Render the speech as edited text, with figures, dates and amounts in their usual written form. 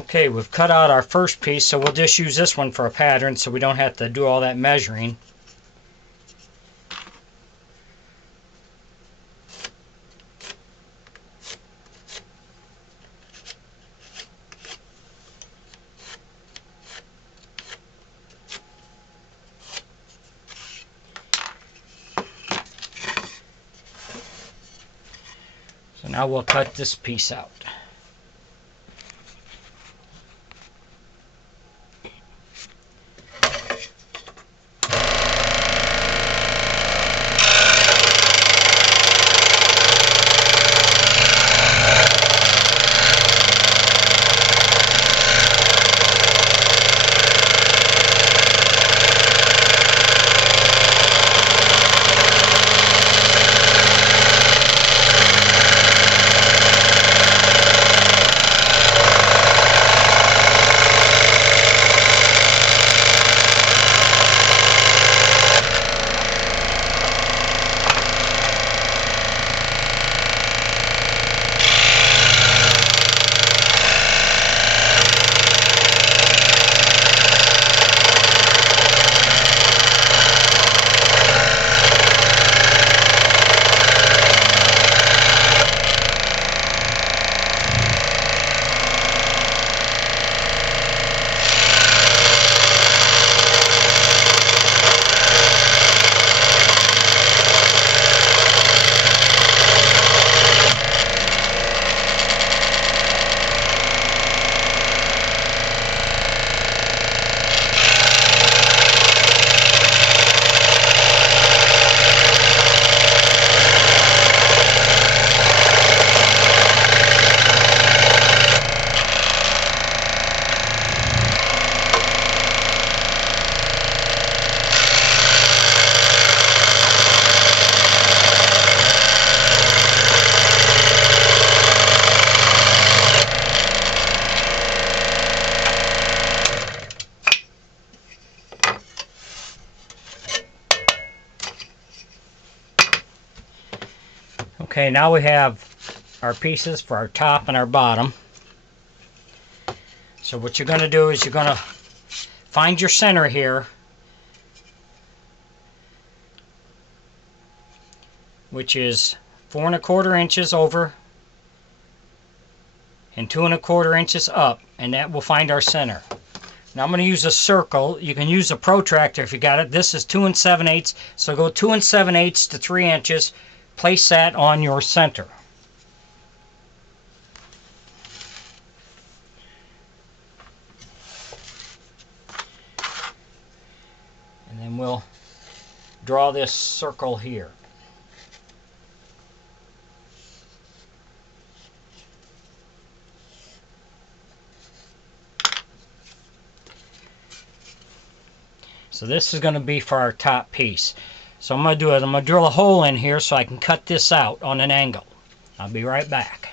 Okay, we've cut out our first piece, so we'll just use this one for a pattern so we don't have to do all that measuring. So now we'll cut this piece out. Okay, now we have our pieces for our top and our bottom. So what you're going to do is you're going to find your center here, which is 4 1/4 inches over and 2 1/4 inches up, and that will find our center. Now I'm going to use a circle. You can use a protractor if you got it. This is 2 7/8, so go 2 7/8 to 3 inches. Place that on your center. And then we'll draw this circle here. So this is going to be for our top piece. So I'm going to drill a hole in here so I can cut this out on an angle. I'll be right back.